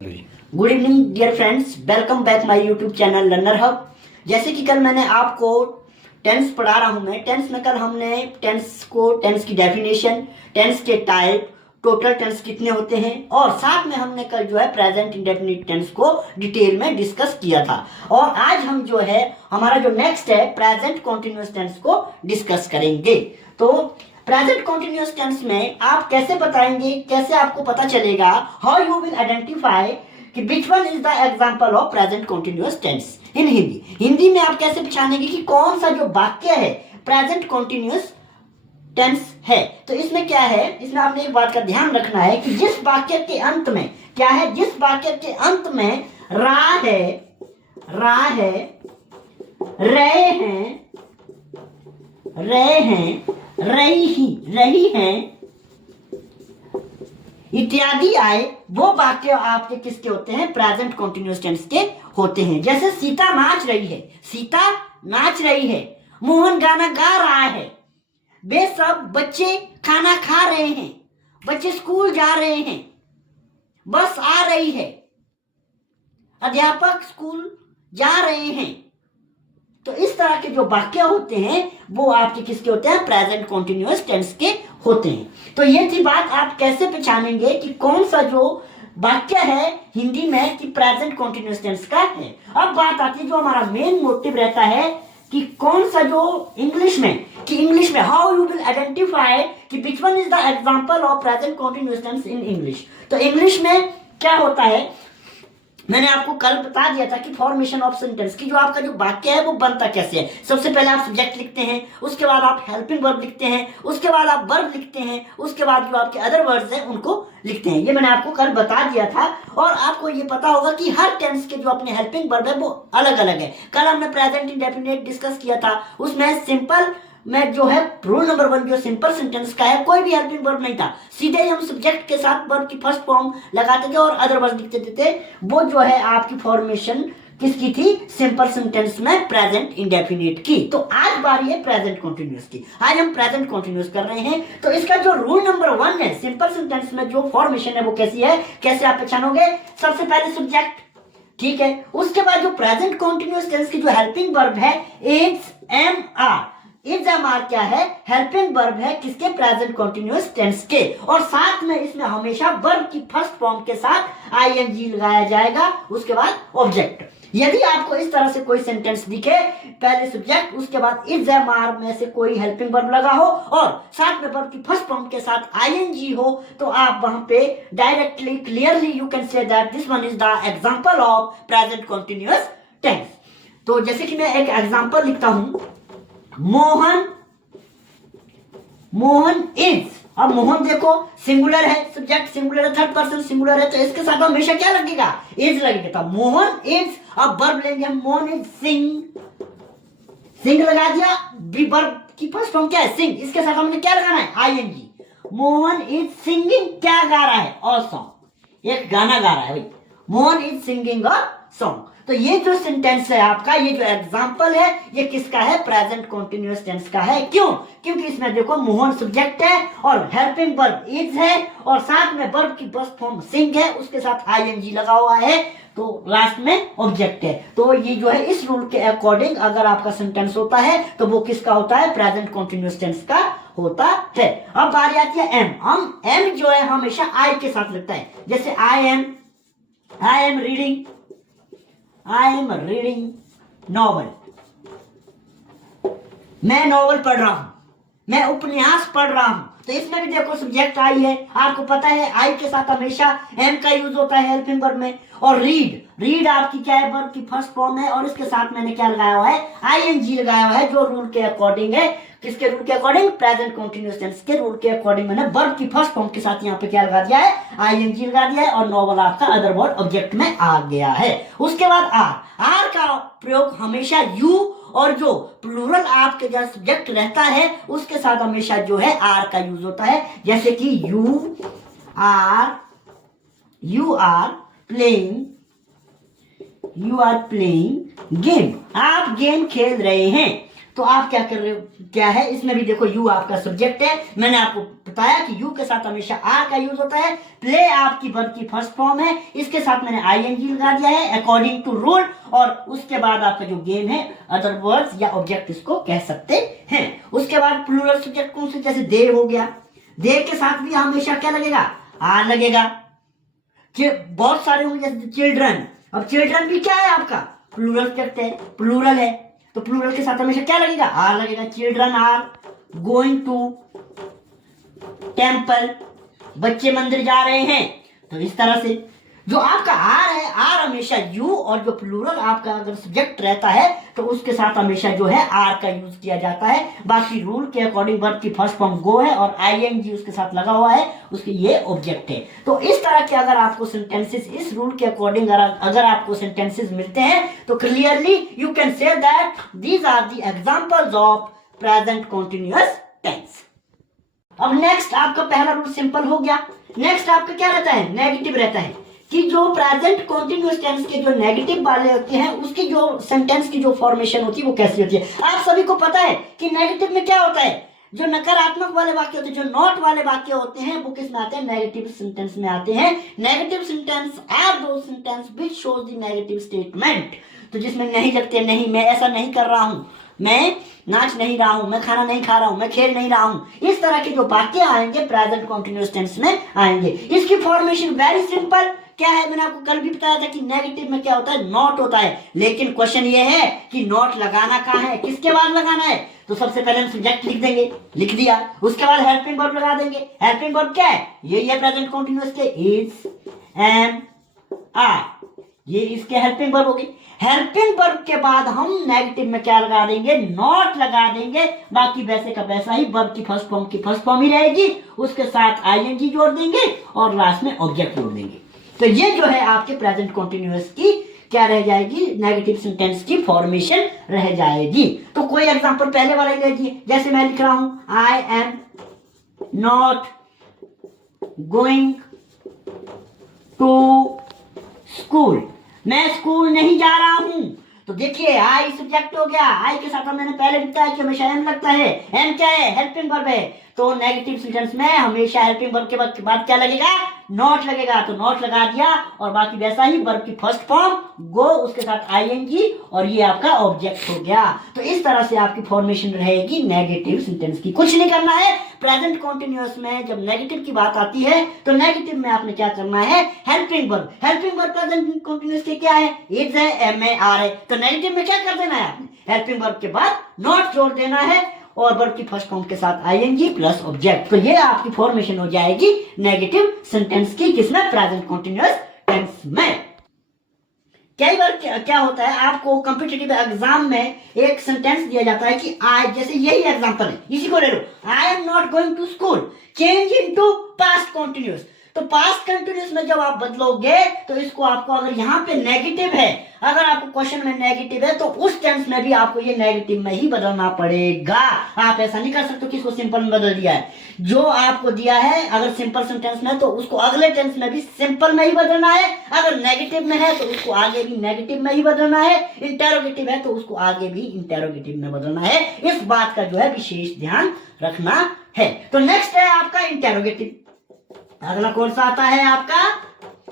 Good evening dear friends, welcome back my YouTube channel Learner Hub. जैसे कि कल मैंने आपको टेंस पढ़ा रहा हूं। मैं टेंस में कल हमने टेंस की डेफिनेशन, टेंस के टाइप, टोटल टेंस कितने होते हैं और साथ में हमने कल जो है प्रेजेंट इंडेफिनिट टेंस को डिटेल में डिस्कस किया था। और आज हम जो है हमारा जो नेक्स्ट है प्रेजेंट कॉन्टिन्यूअस टेंस को डिस्कस करेंगे। तो प्रेजेंट कॉन्टिन्यूअस टेंस में आप कैसे बताएंगे, कैसे आपको पता चलेगा, हाउ यू विल आइडेंटिफाई कि which one is the example of present continuous tense in Hindi में आप कैसे पहचानेंगे कि कौन सा जो वाक्य है प्रेजेंट कॉन्टिन्यूअस टेंस है। तो इसमें क्या है, इसमें आपने एक बात का ध्यान रखना है कि जिस वाक्य के अंत में क्या है, जिस वाक्य के अंत में रा है, रहे हैं, रही हैं इत्यादि आए, वो वाक्य आपके किसके होते हैं, प्रेजेंट कॉन्टिन्यूअस टेंस के होते हैं। जैसे सीता नाच रही है, मोहन गाना गा रहा है, वे सब बच्चे खाना खा रहे हैं, बच्चे स्कूल जा रहे हैं, बस आ रही है, अध्यापक स्कूल जा रहे हैं। तो इस तरह के जो वाक्य होते हैं वो आपके किसके होते हैं, प्रेजेंट कॉन्टिन्यूअस टेंस के होते हैं। तो ये थी बात, आप कैसे पहचानेंगे कि कौन सा जो वाक्य है हिंदी में कि प्रेजेंट कॉन्टिन्यूअस टेंस का है। अब बात आती है जो हमारा मेन मोटिव रहता है कि कौन सा जो इंग्लिश में हाउ यू विल आइडेंटिफाई कि which one is the example of present continuous tense in English. तो इंग्लिश में क्या होता है, मैंने आपको कल बता दिया था कि फॉर्मेशन ऑफ सेंटेंस की जो आपका जो वाक्य है वो बनता कैसे है। सबसे पहले आप सब्जेक्ट लिखते हैं, उसके बाद आप हेल्पिंग वर्ब लिखते हैं, उसके बाद आप वर्ब लिखते हैं, उसके बाद जो आपके अदर वर्ड्स हैं उनको लिखते हैं। ये मैंने आपको कल बता दिया था। और आपको ये पता होगा कि हर टेंस के जो अपने हेल्पिंग वर्ब है वो अलग अलग है। कल हमने प्रेजेंट इंडेफिनिट डिस्कस किया था, उसमें सिंपल में जो है रूल नंबर 1 जो सिंपल सेंटेंस का है, कोई भी हेल्पिंग वर्ब नहीं था, सीधे ही हम सब्जेक्ट के साथ वर्ब की फर्स्ट फॉर्म लगाते थे और अदर वर्ड लिखते थे। वो जो है आपकी फॉर्मेशन किसकी थी, सिंपल सेंटेंस में प्रेजेंट इंडेफिनिट की। तो आज बारी है प्रेजेंट कॉन्टिन्यूअस की। आज हम प्रेजेंट कॉन्टिन्यूअस कर रहे हैं। तो इसका जो रूल नंबर 1 है सिंपल सेंटेंस में जो फॉर्मेशन है वो कैसी है, कैसे आप पहचानोगे। सबसे पहले सब्जेक्ट, ठीक है, उसके बाद जो प्रेजेंट कॉन्टिन्यूअस टेंस की जो हेल्पिंग वर्ब है is am are. Is am are क्या है, हेल्पिंग वर्ब है किसके, प्रेजेंट कॉन्टिन्यूअस टेंस के। और साथ में इसमें हमेशा वर्ब की फर्स्ट फॉर्म के साथ आईएनजी लगाया जाएगा, उसके बाद ऑब्जेक्ट। यदि आपको इस तरह से कोई सेंटेंस दिखे, पहले सब्जेक्ट उसके बाद इज एम आर में से कोई हेल्पिंग वर्ब लगा हो और साथ में वर्ब की फर्स्ट फॉर्म के साथ आईएनजी हो, तो आप वहां पे directly clearly you can say that this one is the example of present continuous tense. तो जैसे कि मैं एक एग्जांपल लिखता हूं, मोहन इज। अब मोहन देखो सिंगुलर है, सब्जेक्ट सिंगुलर है, थर्ड पर्सन सिंगुलर है, तो इसके साथ हमेशा क्या लगेगा, इज लगेगा। तो मोहन इज, अब वर्ब लेंगे हम, मोहन इज सिंग लगा दिया, वर्ब की फर्स्ट फॉर्म क्या है, सिंग, इसके साथ हमने क्या लगाना है, आईएनजी। मोहन इज सिंगिंग, क्या गा रहा है, और सॉन्ग, एक गाना गा रहा है भाई, Mohan is singing a song. तो ये जो सेंटेंस है आपका, ये जो एग्जांपल है, ये किसका है, प्रेजेंट कॉन्टिन्यूअस टेंस का है। क्यों, क्योंकि इसमें देखो मोहन सब्जेक्ट है और हेल्पिंग वर्ब इज है और साथ में वर्ब की फर्स्ट फॉर्म सिंग है, उसके साथ आईएनजी लगा हुआ है, तो लास्ट में ऑब्जेक्ट है। तो ये जो है इस रूल के अकॉर्डिंग अगर आपका सेंटेंस होता है तो वो किसका होता है, प्रेजेंट कॉन्टिन्यूअस टेंस का होता है। अब बारी आती है एम। हम एम जो है हमेशा आई के साथ लगता है। जैसे आई एम रीडिंग नॉवल, मैं नॉवल पढ़ रहा हूं, मैं उपन्यास पढ़ रहा हूं। तो इसमें भी देखो सब्जेक्ट आई है, आपको पता है आई के साथ हमेशा एम का यूज होता है हेल्पिंग वर्ब में। और रीड आपकी क्या है, वर्ब की फर्स्ट फॉर्म है और इसके साथ मैंने क्या लगाया हुआ है, आईएनजी लगाया हुआ है, जो रूल के अकॉर्डिंग है। किसके रूल के अकॉर्डिंग, प्रेजेंट कॉन्टिन्यूअस टेंस के रूल के अकॉर्डिंग मैंने वर्ब की फर्स्ट फॉर्म के साथ यहाँ पे क्या लगा दिया है, आईएनजी लगा दिया है और नॉवल आपका अदर वर्ड ऑब्जेक्ट में आ गया है। उसके बाद आर का प्रयोग हमेशा यू और जो प्लूरल आपके जहां सब्जेक्ट रहता है उसके साथ हमेशा जो है आर का यूज होता है। जैसे कि यू आर प्लेइंग गेम, आप गेम खेल रहे हैं। तो आप क्या कर रहे हो, क्या है इसमें भी देखो यू आपका सब्जेक्ट है। मैंने आपको बताया कि यू के साथ हमेशा आर का यूज होता है। प्ले आपकी वर्ब की फर्स्ट फॉर्म है, इसके साथ मैंने आईएनजी लगा दिया है अकॉर्डिंग टू रूल। और उसके बाद आपका जो गेम है अदर वर्ड्स या ऑब्जेक्ट इसको कह सकते हैं। उसके बाद प्लूरल सब्जेक्ट कौन से, जैसे दे हो गया, दे के साथ भी हमेशा क्या लगेगा, आर लगेगा। बहुत सारे होंगे जैसे चिल्ड्रन, अब चिल्ड्रन भी क्या है आपका प्लूरल सब्जेक्ट है, प्लूरल है, तो प्लूरल के साथ हमेशा क्या लगेगा, आर लगेगा। Children are going to temple, बच्चे मंदिर जा रहे हैं। तो इस तरह से जो आपका आर है, आर हमेशा यू, और जो प्लूरल आपका अगर सब्जेक्ट रहता है तो उसके साथ हमेशा जो है आर का यूज किया जाता है। बाकी रूल के अकॉर्डिंग वर्ब की फर्स्ट फॉर्म गो है और आईएनजी उसके साथ लगा हुआ है, उसके ये ऑब्जेक्ट है। तो इस तरह के अगर आपको सेंटेंसेस इस रूल के अकॉर्डिंग अगर आपको सेंटेंसेस मिलते हैं तो clearly you can say that these are the examples of present continuous tense. अब नेक्स्ट आपका पहला रूल सिंपल हो गया। नेक्स्ट आपका क्या रहता है, नेगेटिव रहता है कि जो प्रेजेंट कंटीन्यूअस टेंस के जो नेगेटिव वाले होते हैं उसकी जो सेंटेंस की जो फॉर्मेशन होती है वो कैसी होती है। आप सभी को पता है कि नेगेटिव में क्या होता है, जो नकारात्मक वाले वाक्य होते हैं, जो नॉट वाले वाक्य होते हैं वो किस में आते हैं, नेगेटिव सेंटेंस में आते हैं। Negative sentence are those sentence which shows the negative statement, तो जिसमें नहीं लगते, नहीं मैं ऐसा नहीं कर रहा हूं, मैं नाच नहीं रहा हूं, मैं खाना नहीं खा रहा हूं, मैं खेल नहीं रहा हूं, इस तरह के जो वाक्य आएंगे प्रेजेंट कंटीन्यूअस टेंस में आएंगे। इसकी फॉर्मेशन वेरी सिंपल क्या है, मैंने आपको कल भी बताया था कि नेगेटिव में क्या होता है, नॉट होता है। लेकिन क्वेश्चन ये है कि नॉट लगाना कहाँ है, किसके बाद लगाना है। तो सबसे पहले हम सब्जेक्ट लिख देंगे, लिख दिया, उसके बाद हेल्पिंग वर्ब लगा देंगे। हेल्पिंग वर्ब क्या है, ये प्रेजेंट कंटीन्यूअस के इज, एम, आर, ये इसके हेल्पिंग वर्ब होगी। हेल्पिंग वर्ब के बाद हम नेगेटिव में क्या लगा देंगे, नॉट लगा देंगे। बाकी वैसे का वैसा ही वर्ब की फर्स्ट फॉर्म ही रहेगी, उसके साथ आईएनजी जोड़ देंगे और लास्ट में ऑब्जेक्ट जोड़ देंगे। तो ये जो है आपके प्रेजेंट कंटीन्यूअस की क्या रह जाएगी, नेगेटिव सेंटेंस की फॉर्मेशन रह जाएगी। तो कोई एग्जांपल पहले वाला ही लीजिए, जैसे मैं लिख रहा हूं I am not going to school, मैं स्कूल नहीं जा रहा हूं। तो देखिए आई सब्जेक्ट हो गया, आई के साथ मैंने पहले लिखा है कि हमेशा एम लगता है। एम क्या है, हेल्पिंग वर्ब है, तो नेगेटिव सेंटेंस में हमेशा हेल्पिंग वर्ब के बाद क्या लगेगा, नॉट लगेगा। तो नॉट लगा दिया और बाकी वैसा ही वर्ब की फर्स्ट फॉर्म गो, उसके साथ आईएनजी और ये आपका ऑब्जेक्ट हो गया। तो इस तरह से आपकी फॉर्मेशन रहेगी नेगेटिव सेंटेंस की। कुछ नहीं करना है, प्रेजेंट कंटीन्यूअस में जब नेगेटिव की बात आती है तो नेगेटिव में आपने क्या करना है, helping verb. Helping verb present continuous के क्या है, इज है, एम है, आर है। तो नेगेटिव में क्या कर देना है आपने, हेल्पिंग वर्ब के बाद नॉट जोड़ देना है और वर्ब की फर्स्ट फॉर्म के साथ आईएनजी प्लस ऑब्जेक्ट। तो ये आपकी फॉर्मेशन हो जाएगी नेगेटिव सेंटेंस की, किसमें, प्रेजेंट कंटीन्यूअस टेंस में। कई बार क्या होता है, आपको कॉम्पिटिटिव एग्जाम में एक सेंटेंस दिया जाता है कि आई, जैसे यही एग्जांपल है, इसी को ले लो, I am not going to school, change into past continuous. तो पास्ट कंटीन्यूअस में जब आप बदलोगे तो इसको आपको, अगर यहाँ पे नेगेटिव है, अगर आपको क्वेश्चन में नेगेटिव है तो उस टेंस में भी आपको ये नेगेटिव में ही बदलना पड़ेगा। आप ऐसा नहीं कर सकते कि इसको सिंपल में बदल दिया है। जो आपको दिया है अगर सिंपल सेंटेंस में तो उसको अगले टेंस में भी सिंपल में ही बदलना है, अगर नेगेटिव में है तो उसको आगे भी नेगेटिव में ही बदलना है, इंटेरोगेटिव है तो उसको आगे भी इंटेरोगेटिव में बदलना है। इस बात का जो है विशेष ध्यान रखना है। तो नेक्स्ट है आपका इंटेरोगेटिव। अगला कौन सा आता है आपका,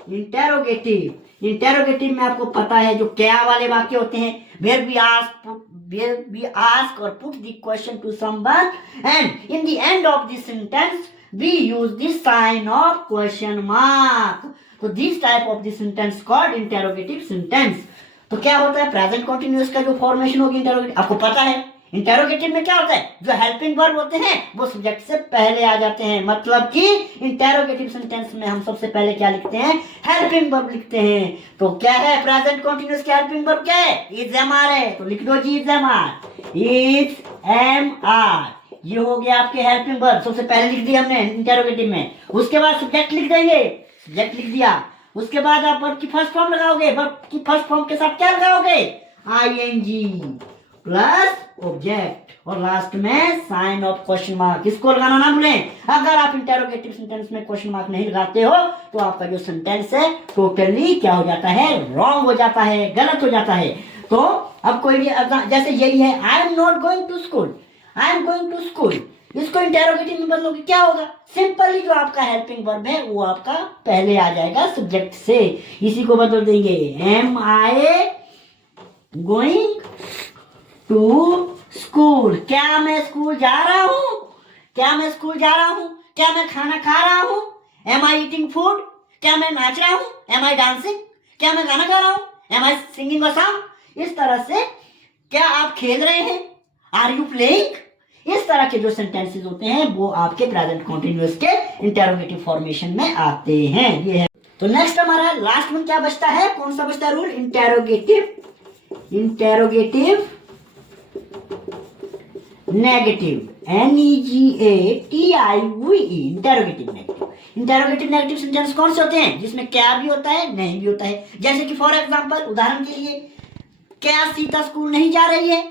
इंटेरोगेटिव। इंटेरोगेटिव में आपको पता है जो क्या वाले वाक्य होते हैं, where we ask or put the question to someone and in the end of the sentence we use the sign of question mark. So this type of the sentence called interrogative sentence. तो क्या होता है, present continuous का जो formation होगी interrogative, आपको पता है। इंटेरोगेटिव में क्या होता है, जो हेल्पिंग वर्ब होते हैं वो सब्जेक्ट से पहले आ जाते हैं। मतलब कि इंटेरोगेटिव सेंटेंस में हम सबसे पहले क्या लिखते हैं, हेल्पिंग वर्ब लिखते हैं। तो क्या है प्रेजेंट कंटीन्यूअस की हेल्पिंग वर्ब क्या है, इज एम आर है, तो लिख दो जी is am are, is am are. ये हो गया आपके हेल्पिंग वर्ब, सबसे पहले लिख दिया हमने इंटेरोगेटिव में। उसके बाद सब्जेक्ट लिख देंगे, सब्जेक्ट लिख दिया, उसके बाद आप वर्ब की फर्स्ट फॉर्म लगाओगे, वर्ब की फर्स्ट फॉर्म के साथ क्या लगाओगे, आईएनजी प्लस ऑब्जेक्ट और लास्ट में साइन ऑफ क्वेश्चन मार्क। इसको लगाना ना भूलें। अगर आप इंटेरोगेटिव सेंटेंस में क्वेश्चन मार्क नहीं लगाते हो तो आपका जो सेंटेंस है टोटली क्या हो जाता है, रॉन्ग हो जाता है, गलत हो जाता है। तो अब कोई भी जैसे यही है, I am not going to school, I am going to school, इसको इंटेरोगेटिव में बदलोगे क्या होगा? सिंपली जो आपका हेल्पिंग वर्ब है वो आपका पहले आ जाएगा सब्जेक्ट से, इसी को बदल देंगे, am I going to school, क्या मैं स्कूल जा रहा हूं, क्या मैं स्कूल जा रहा हूं, क्या मैं खाना खा रहा हूं, एम आई ईटिंग फूड, क्या मैं नाच रहा हूं, एम आई डांसिंग, क्या मैं गाना गा रहा हूं, am I singing a song. इस तरह से क्या आप खेल रहे हैं, आर यू प्लेइंग, इस तरह के जो सेंटेंसेस होते हैं वो आपके प्रेजेंट कंटीन्यूअस के इंटेरोगेटिव फॉर्मेशन में आते हैं। ये है। तो नेक्स्ट हमारा लास्ट वन क्या बचता है, कौन सा बचता है rule, interrogative negative, NEGATIVE, interrogative negative. Interrogative negative sentence कौन से होते हैं जिसमें क्या भी होता है नहीं भी होता है, जैसे कि फॉर एग्जांपल उदाहरण के लिए, क्या सीता स्कूल नहीं जा रही है,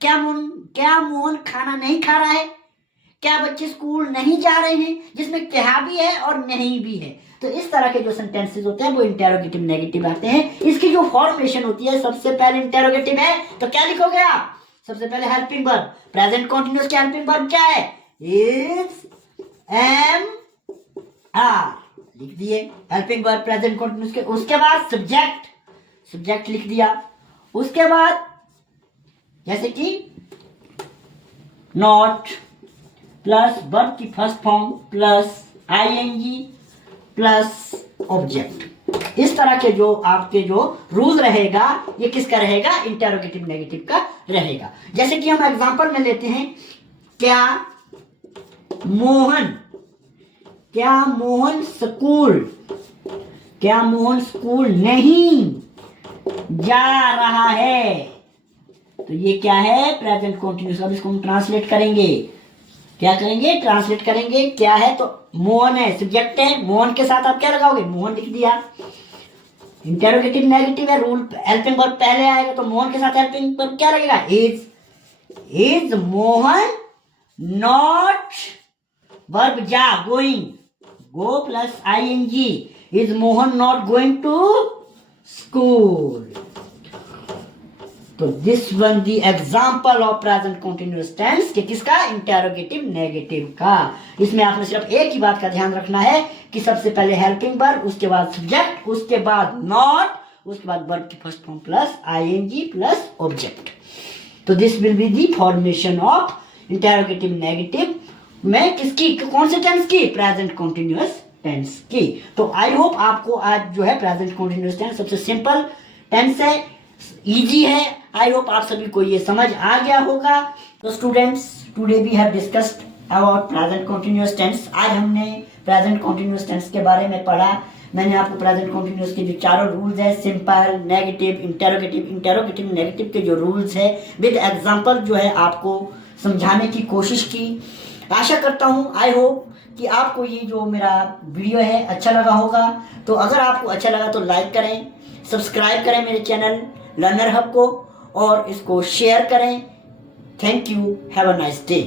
क्या मोहन खाना नहीं खा रहा है, क्या बच्चे स्कूल नहीं जा रहे हैं, जिसमें क्या भी है और नहीं भी है। तो इस तरह के जो सेंटेंसेस होते हैं वो इंटेरोगेटिव नेगेटिव आते हैं। इसकी जो फॉर्मेशन होती है, सबसे पहले इंटेरोगेटिव है तो क्या लिखोगे आप, सबसे पहले हेल्पिंग वर्ब, प्रेजेंट कंटीन्यूअस के हेल्पिंग वर्ब क्या है, इज, एम, आर, लिख दिए हेल्पिंग वर्ब प्रेजेंट कंटीन्यूअस के। उसके बाद सब्जेक्ट लिख दिया। उसके बाद जैसे कि नॉट प्लस वर्ब की first form plus ING plus object, इस तरह के जो आपके जो रूल रहेगा ये किसका रहेगा, इंटेरोगेटिव नेगेटिव का रहेगा। जैसे कि हम एग्जांपल में लेते हैं, क्या मोहन स्कूल नहीं जा रहा है, तो ये क्या है, प्रेजेंट कंटीन्यूअस। अब इसको हम ट्रांसलेट करेंगे, क्या करेंगे, ट्रांसलेट करेंगे। क्या है तो मोहन है, सब्जेक्ट है, मोहन के साथ आप क्या लगाओगे, मोहन लिख दिया। इंटेरोगेटिव नेगेटिव है, रूल हेल्पिंग वर्ब पहले आएगा तो मोहन के साथ हेल्पिंग वर्ब क्या लगेगा, इज मोहन नॉट वर्ब जा, going, go plus ING, is Mohan not going to school. तो this one the example of present continuous tense के किसका, इंटेरोगेटिव नेगेटिव का। इसमें आपने सिर्फ एक ही बात का ध्यान रखना है कि सबसे पहले हेल्पिंग वर्ब, उसके बाद सब्जेक्ट, उसके बाद नॉट, उसके बाद वर्ब की first form plus ING plus object. तो this will be the formation of interrogative negative में किसकी, कौन से टेंस की, प्रेजेंट कंटीन्यूअस टेंस की। तो आई होप आपको आज जो है प्रेजेंट कंटीन्यूअस टेंस सबसे सिंपल टेंस है, इजी है। आई होप आप सभी को ये समझ आ गया होगा। तो students, today we have discussed about present continuous tense. आज हमने प्रेजेंट कंटीन्यूअस टेंस के बारे में पढ़ा। मैंने आपको प्रेजेंट कंटीन्यूअस के जो चारों रूल्स है, सिंपल, नेगेटिव, इंटेरोगेटिव नेगेटिव के जो रूल्स है विद एग्जांपल जो है आपको समझाने की कोशिश की। आशा करता हूँ, आई होप कि आपको ये जो मेरा वीडियो है अच्छा लगा होगा। तो अगर आपको अच्छा लगा तो लाइक करें, सब्सक्राइब करें मेरे चैनल लर्नर हब को और इसको शेयर करें। Thank you, have a nice day.